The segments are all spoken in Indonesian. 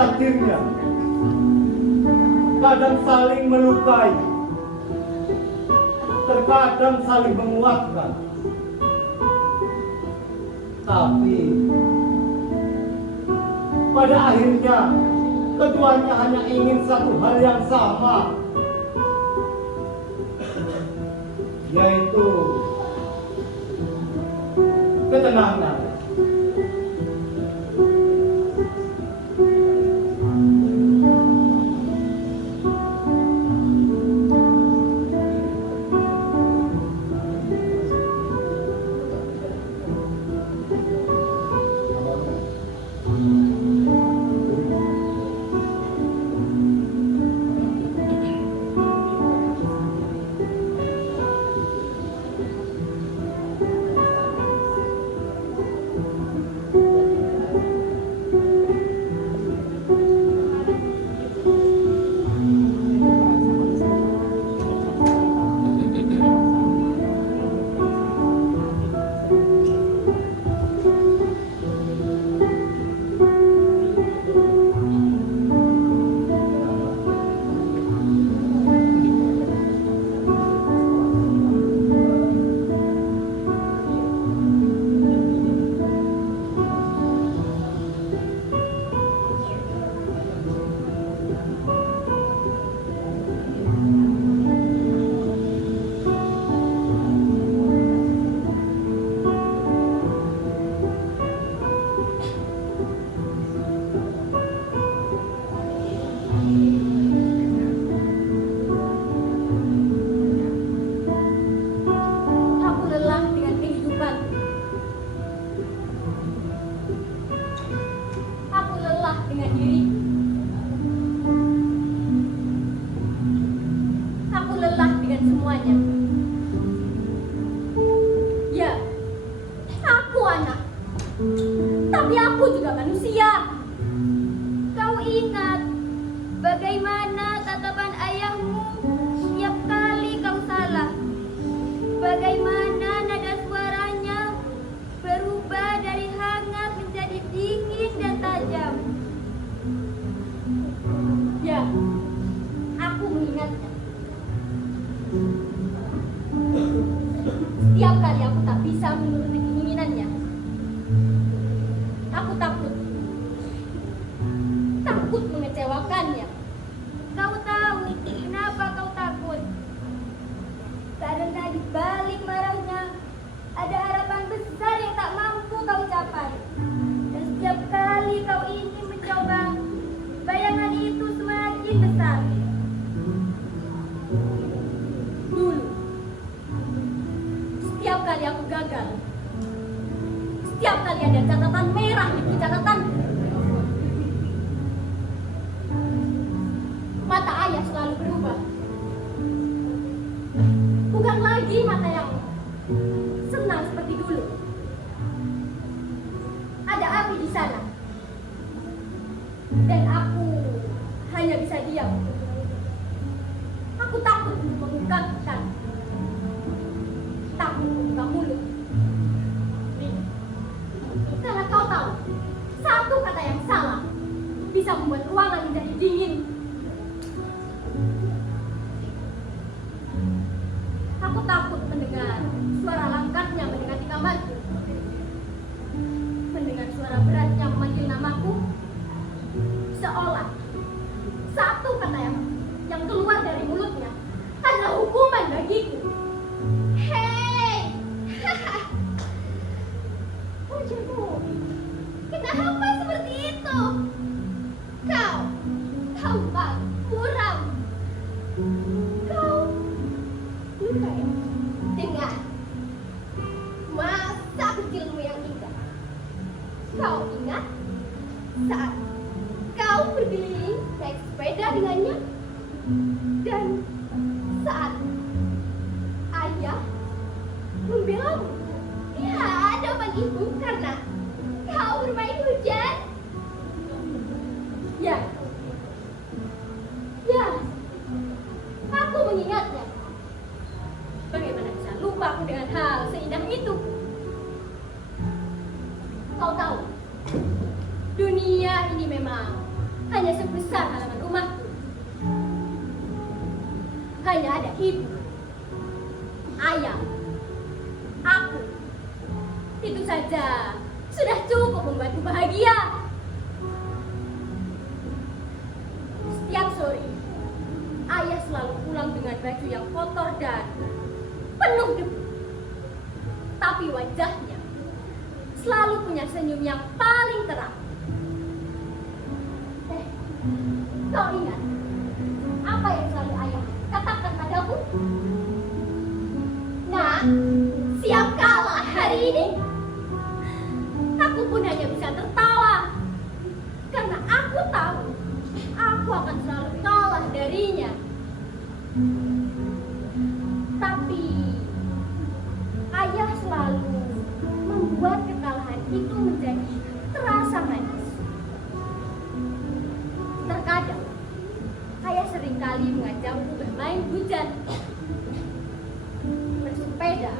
takdirnya. Kadang saling melukai, terkadang saling menguatkan. Tapi pada akhirnya keduanya hanya ingin satu hal yang sama, yaitu ketenangan. Tapi aku juga manusia. Kau ingat bagaimana tatapan ayahmu setiap kali kau salah? Bagaimana nada suaranya berubah dari hangat menjadi dingin dan tajam? Ya, aku mengingatnya. Setiap kali aku tak bisa menuruti keinginannya, aku takut mengecewakannya. Kau tahu kenapa kau takut? Karena di balik marahnya ada harapan besar yang tak mampu kau capai. Dan setiap kali kau ingin mencoba, bayangan itu semakin besar. Dulu, setiap kali aku gagal, setiap kali ada catatan merah di catatanku, mata ayah selalu berubah. Bukan lagi mata yang senang seperti dulu. Ada api di sana, dan aku hanya bisa diam. Aku takut mengungkapkan, takut membuka mulut. Karena kau tahu, satu kata yang salah bisa membuat ruangan menjadi dingin. Aku takut mendengar suara langkahnya mendekati kamarku, mendengar suara beratnya memanggil namaku, seolah satu kata yang keluar dari mulutnya adalah hukuman bagiku. Hei, wajahmu, kenapa seperti itu? Kau tampak buram. Kau luka ya dengan masa kecilmu yang indah. Kau ingat saat kau berkeliling naik sepeda dengannya, dan saat ayah membelamu di hadapan ibu karena kau bermain hujan? Ya, aku mengingatnya. Bagaimana bisa lupa aku dengan hal seindah itu? Kau tahu, dunia ini memang hanya sebesar halaman rumahku. Hanya ada ibu, ayah, aku. Itu saja sudah cukup membuatku bahagia. Setiap sore, ayah selalu pulang dengan baju yang kotor dan penuh debu. Tapi wajahnya selalu punya senyum yang paling terang. Kau ingat apa yang selalu ayah katakan padaku? Nah, siap kalah hari ini. Aku pun hanya bisa tertawa karena aku tahu aku akan selalu kalah darinya. Tapi ayah selalu membuat kekalahan itu menjadi terasa manis. Terkadang ayah seringkali mengajakku bermain hujan, bersepeda,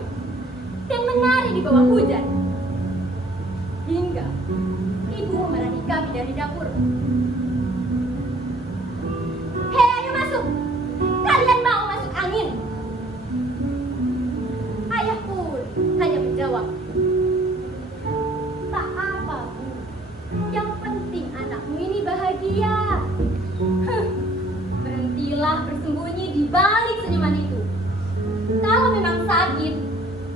dan menari di bawah hujan. Hingga ibu memarahi kami dari dapur. Hei, ayo masuk. Kalian mau masuk angin? Ayah pun hanya menjawab, tak apa, Bu. Yang penting anakmu ini bahagia. Berhentilah bersembunyi di balik senyuman itu. Kalau memang sakit,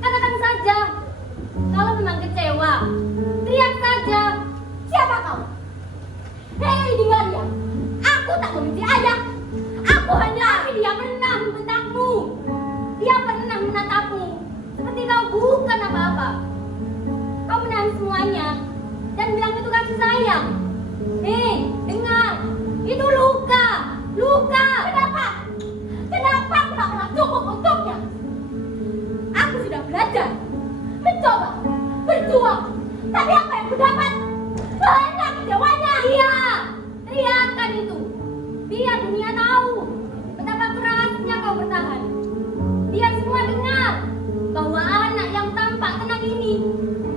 katakan saja. Kalau memang kecewa, teriak saja. Siapa kau? Hei, dengar ya. Aku tak membenci ayah. Aku hanya, tapi dia pernah membentakmu. Dia pernah menatapmu seperti kau bukan apa-apa. Kau menahan semuanya dan bilang itu kasih sayang. Hei, dengar. Itu luka. Luka. Kenapa? Kenapa aku tak pernah cukup untuknya? Aku sudah belajar, mencoba, berjuang. Tapi apa yang kudapat? Banyak kecewanya. Iya, teriakan itu. Biar dunia tahu betapa kerasnya kau bertahan. Biar semua dengar bahwa anak yang tampak tenang ini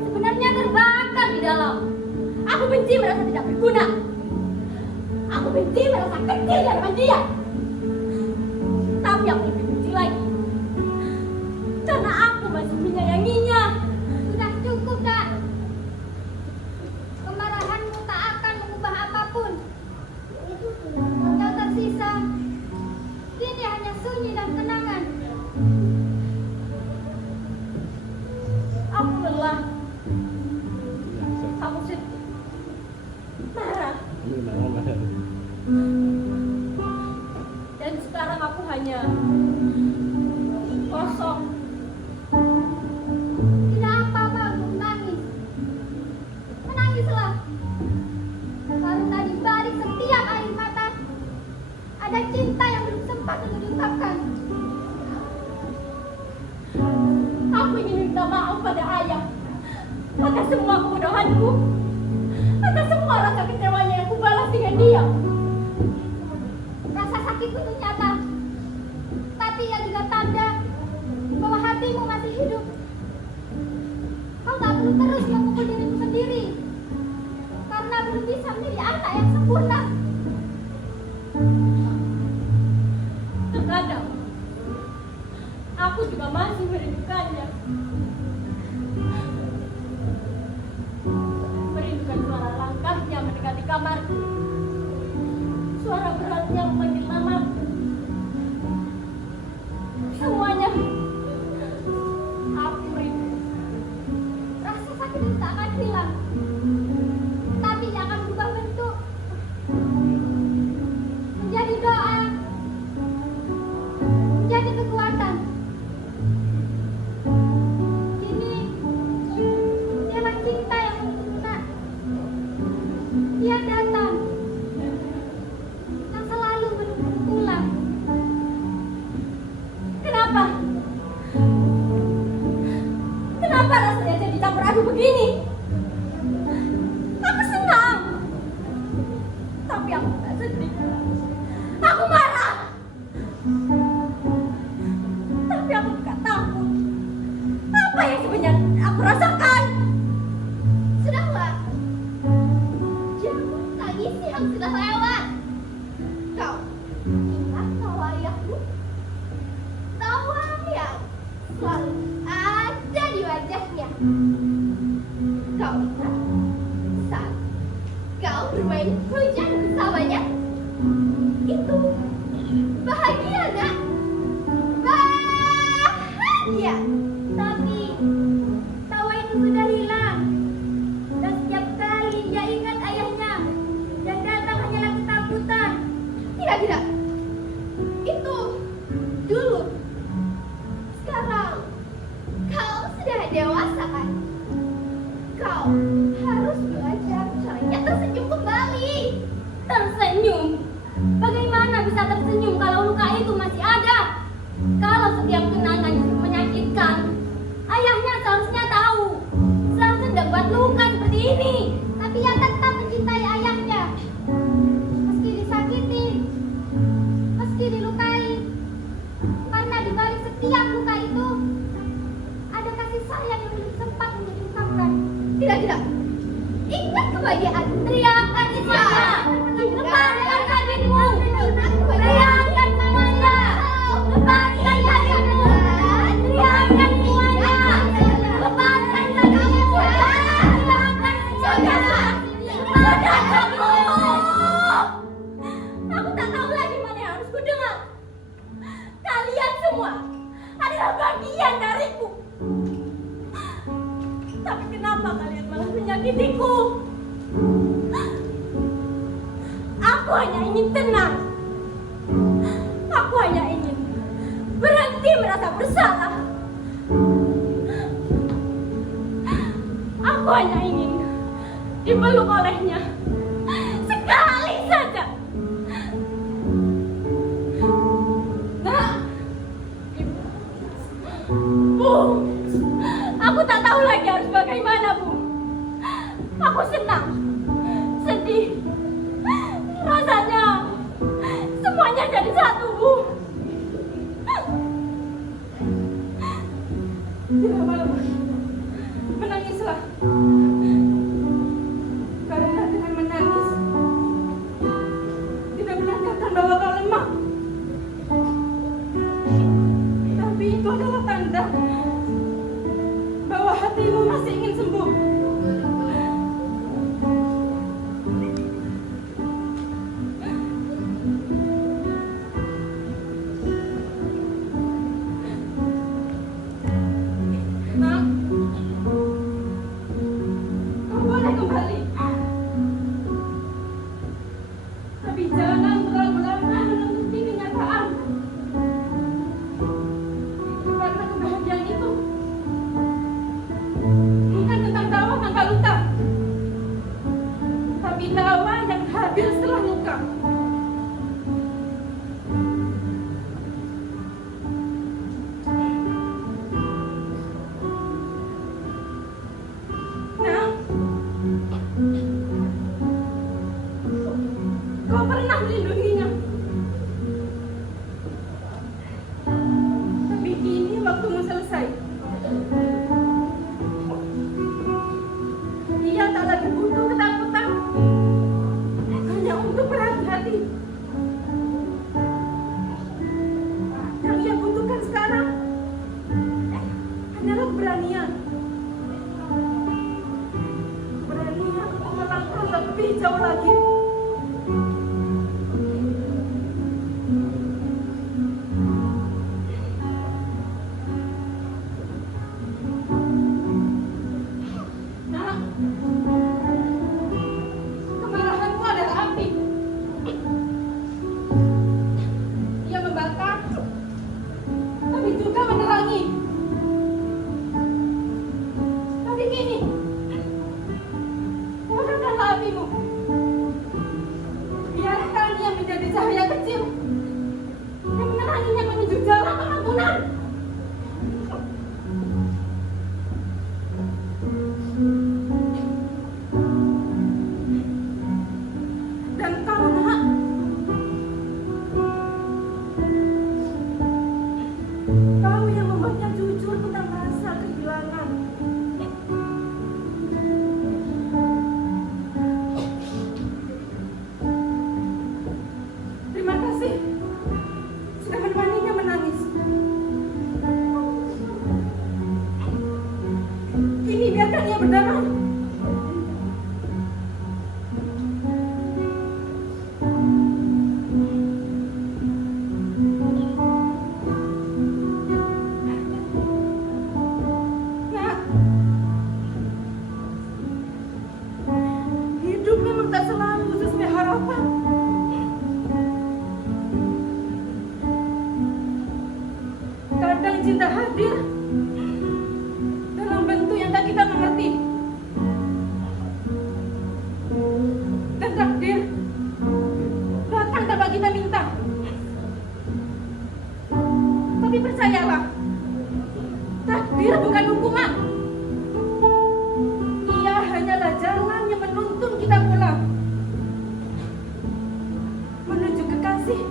sebenarnya terbakar di dalam. Aku benci merasa tidak berguna. Aku benci merasa kecil di hadapan dia. Tapi aku lebih benci lagi karena aku masih menyayanginya. Sudah cukup, Kak. Kemarahanmu tak akan mengubah apapun. Yang tersisa kini hanya sunyi dan kenangan. Aku lelah. Aku sedih. Marah. Dan sekarang aku hanya kosong. Tidak apa-apa untuk menangis. Menangislah. Karena di balik setiap air mata ada cinta yang belum sempat untuk diungkapkan. Aku ingin minta maaf pada ayah atas semua kebodohanku, atas semua rasa kecewanya yang kubalas dengan diam. Rasa sakitku itu nyata, tapi ia juga tanda bahwa hatimu masih hidup. Kau tak perlu terus memukul dirimu sendiri, karena belum bisa menjadi anak yang sempurna. Terkadang aku juga masih merindukannya. Merindukan suara langkahnya mendekati kamarku, suara beratnya memanggil namaku. Semuanya aku rindu. Rasa sakit itu tak akan hilang, tapi ia akan berubah bentuk menjadi doa, menjadi kekuatan. Kini dialah cinta yang sempurna. Dia datang ayahmu? Tawa yang selalu ada di wajahnya. Kau ingat saat kau bermain hujan bersamanya? Itu bahagia, nak? Bahagia. Tapi tawa itu sudah hilang. Dan setiap kali dia ingat ayahnya, yang datang hanyalah ketakutan. Tidak, tidak. Itu dulu. Sekarang kau sudah dewasa, kan? Kau harus belajar caranya tersenyum kembali. Tersenyum? Bagaimana bisa tersenyum kalau luka itu masih ada? Kalau setiap kenangan itu menyakitkan, ayahnya seharusnya tahu. Seharusnya tidak buat luka seperti ini. Tapi ia tetap mencintai ayahnya. Meski disakiti, meski dilukai. Karena di balik setiap luka itu ada kasih sayang yang belum sempat diungkapkan. Tidak, tidak. Ingat kebahagiaan. Teriakan semuanya. Lepaskan kabinmu. Teriakan semuanya. Lepaskan kabinmu. Teriakan semuanya. Lepaskan kabinmu. Teriakan semuanya. Lepaskan kabinmu. Aku tak tahu lagi mana yang harus kudengar. Kalian semua adalah bagian dariku. Tapi kenapa kalian malah menyakitiku? Aku hanya ingin tenang. Aku hanya ingin berhenti merasa bersalah. Aku hanya ingin dipeluk olehnya sekali saja. Nah, Bu, aku tak tahu lagi harus bagaimana, Bu. Aku senang, sedih, rasanya semuanya jadi satu, Bu. Tidak apa-apa, menangislah. Karena dengan menangis tidak menandakan bahwa kau lemah. Tapi itu adalah tanda bahwa hatimu masih ingin sembuh. Nak, kau boleh kembali. Tapi jangan terlalu lama menutupi kenyataan. Karena kebahagiaan itu bukan tentang tawa tanpa luka, tapi tawa yang hadir setelah luka. Nah, kau pernah melindunginya. Tapi kini waktumu selesai. Dia tak lagi butuh ketakutan, hanya untuk berhati-hati. Yang ia butuhkan sekarang hanyalah keberanian. Keberanian untuk melangkah lebih jauh lagi. Nah, kemarahanmu adalah api. Ia membakar, tapi juga menerangi. Tapi kini, padamkanlah apimu. Biarkan ia menjadi cahaya kecil yang meneranginya menuju jalan pengampunan. Dan kau, Nak, kau yang membuatnya jujur tentang rasa kehilangan. Terima kasih sudah menemani Terkadang cinta hadir dalam bentuk yang tak kita mengerti. Dan takdir datang tanpa kita minta. Tapi percayalah, takdir bukan hukuman. Ia hanyalah jalan yang menuntun kita pulang menuju kekasih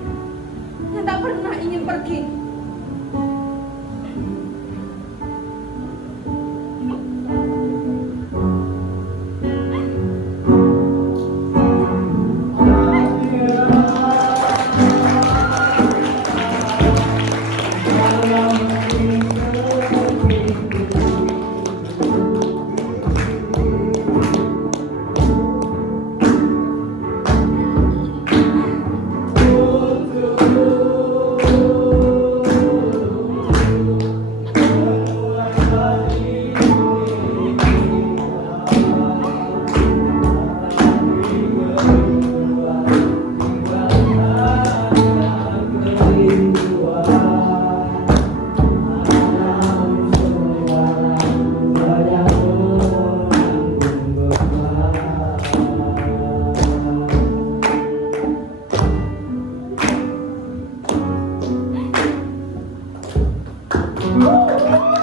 yang tak pernah ingin pergi. Oh,